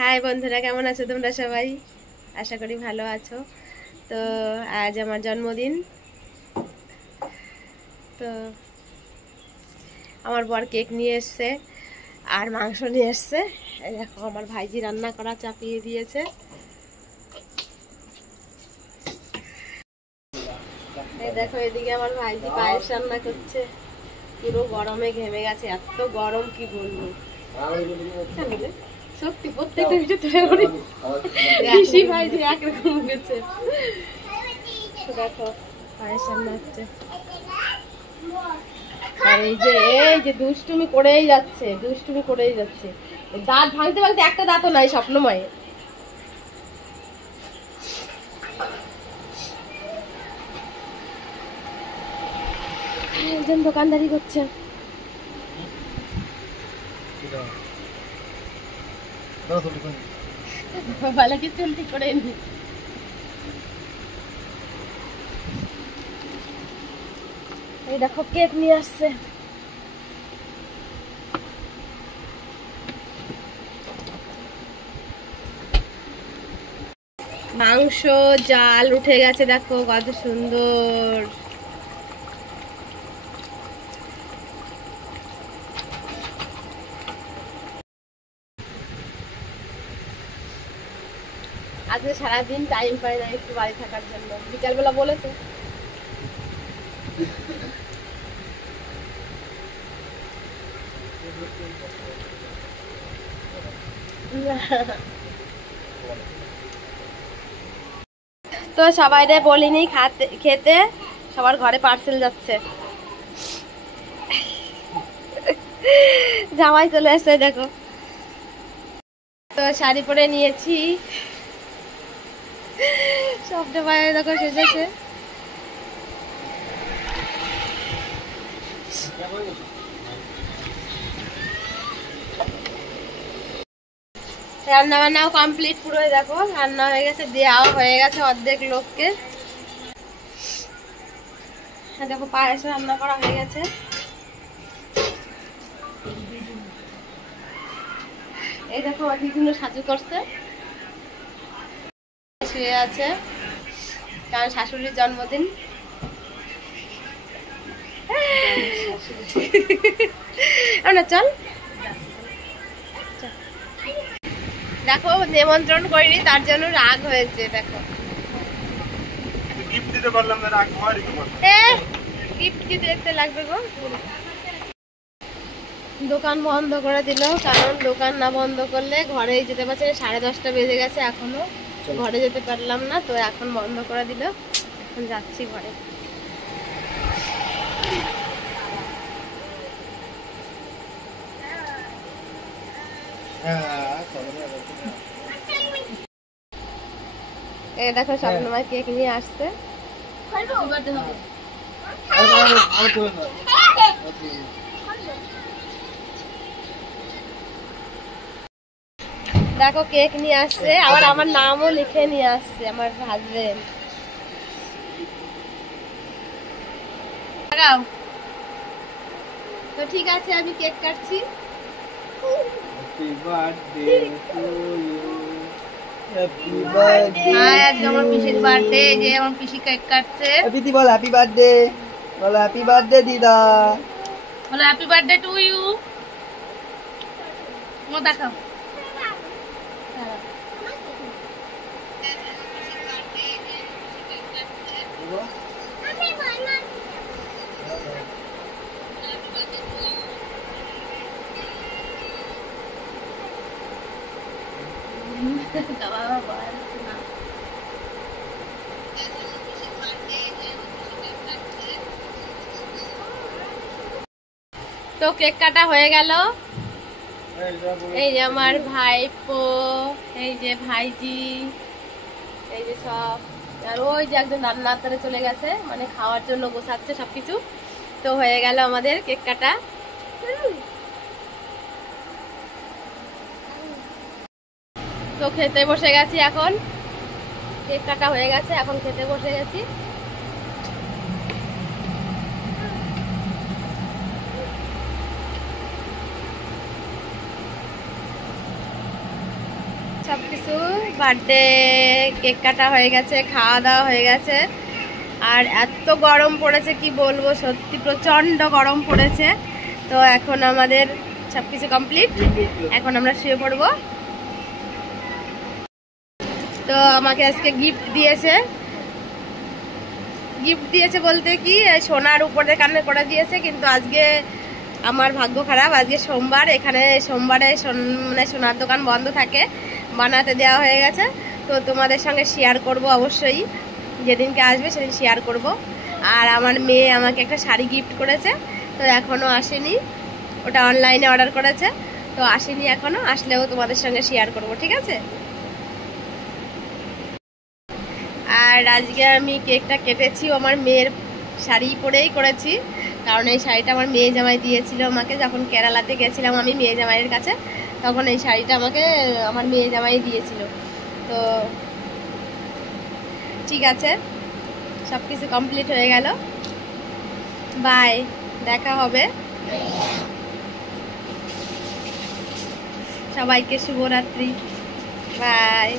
High বন্ধুরা, কেমন আছো তোমরা সবাই? আশা করি ভালো আছো। তো আজ আমার জন্মদিন। তো আমার বর কেক নিয়ে এসছে আর মাংস নিয়ে এসছে। এই দেখো আমার ভাইজি রান্না করা চাপিয়ে দিয়েছে। এই দেখো এদিকে আমার ভাইজি পায়েস রান্না করছে। পুরো গরমে ঘেমে গেছে, এত গরম কি বলবো। সত্যি প্রত্যেকটা কিছু তুলে করি বেশি ভাইজি একরকম গেছে। দেখো পায়েস রান্না হচ্ছে। আর এই যে দুষ্টুমি করেই যাচ্ছে। দাঁত ভাঙতে ভাঙতে একটা দাঁতও নাই স্বপ্নময়। একজন দোকানদারি করছে। ভালো কি চলতি করে নি। এই দেখো কেক নিয়ে আসছে। মাংস জাল উঠে গেছে, দেখো কত সুন্দর। আজকে সারাদিন টাইম পাই না একটু বাড়ি থাকার জন্য। বিকালবেলা বলেছে তো সবাইরে বলিনি খেতে, সবার ঘরে পার্সেল যাচ্ছে। জামাই চলে আসছে দেখো। তো শাড়ি পরে নিয়েছি, সবটা বাইরে দেখো সেজেছে। রান্না বান্নাও কমপ্লিট পুরো। দেখো রান্না হয়ে গেছে, দেওয়াও হয়ে গেছে অর্ধেক লোককে। দেখো পায়েস রান্না করা হয়ে গেছে। এই দেখো বিভিন্ন সাজু করছে, শুয়ে আছে কারণ শাশুড়ির জন্মদিন। চল দেখো নিমন্ত্রণ করিনি, তার জন্য রাগ হয়েছে। দেখো গিফট দিতে পারলাম না, রাগ হয়। গিফট কি দিতে লাগবে গো? দোকান বন্ধ করে দিল, কারণ দোকান না বন্ধ করলে ঘরেই যেতে পারছে না। 10:30 বেজে গেছে, এখনো ঘরে যেতে পারলাম না। তো এখন বন্ধ করে দিল, এখন যাচ্ছি ঘরে। এই দেখো স্বপ্নময় কেক নিয়ে আসছে। দেখো কেক নিয়ে আসছে, আবার আমার নামও লিখে নিয়ে আসছে আমার হাজবেন্ড। তো ঠিক আছে, আমি কেক কাটছি। আমার পিসির বার্থডে, যে আমার পিসি কেক কাটছে। বল হ্যাপি বার্থডে, বলো হ্যাপি বার্থডে দিদা, বলো হ্যাপি বার্থডে টু ইউ। দেখাও তো কেক কাটা হয়ে গেল। এই যে আমার ভাইপো, এই যে ভাইজি, এই যে সব। আর ওই যে একজন রান্নার ধারে চলে গেছে, মানে খাওয়ার জন্য গোছাচ্ছে সবকিছু। তো হয়ে গেল আমাদের কেক কাটা। তো খেতে বসে গেছি এখন। কেক কাটা হয়ে গেছে, এখন খেতে বসে গেছি। কিছু। বার্থডে কেক কাটা হয়ে গেছে, খাওয়া দাওয়া হয়ে গেছে। আর এত গরম পড়েছে কি বলবো, সত্যি প্রচণ্ড গরম পড়েছে। তো এখন আমাদের সব কিছু কমপ্লিট, এখন আমরা শুয়ে পড়বো। তো আমাকে আজকে গিফট দিয়েছে বলতে কি সোনার উপরে কানে করে দিয়েছে, কিন্তু আজকে আমার ভাগ্য খারাপ, আজকে সোমবার, এখানে সোমবারে মানে সোনার দোকান বন্ধ থাকে, বানাতে দেওয়া হয়ে গেছে। তো তোমাদের সঙ্গে শেয়ার করব অবশ্যই, যেদিনকে আসবে সেদিন শেয়ার করব। আর আমার মেয়ে আমাকে একটা শাড়ি গিফট করেছে, তো এখনও আসেনি, ওটা অনলাইনে অর্ডার করেছে, তো আসেনি এখনও, আসলেও তোমাদের সঙ্গে শেয়ার করব, ঠিক আছে। আর আজকে আমি কেকটা কেটেছি আমার মেয়ের শাড়ি পরেই করেছি, কারণ এই শাড়িটা আমার মেয়ে জামাই দিয়েছিল আমাকে, যখন কেরালাতে গেছিলাম আমি মেয়ে জামাইয়ের কাছে, তখন এই শাড়িটা আমাকে আমার মেয়ে জামাই দিয়েছিল। তো ঠিক আছে, সব কিছু কমপ্লিট হয়ে গেল, বাই, দেখা হবে, সবাইকে শুভরাত্রি, বাই।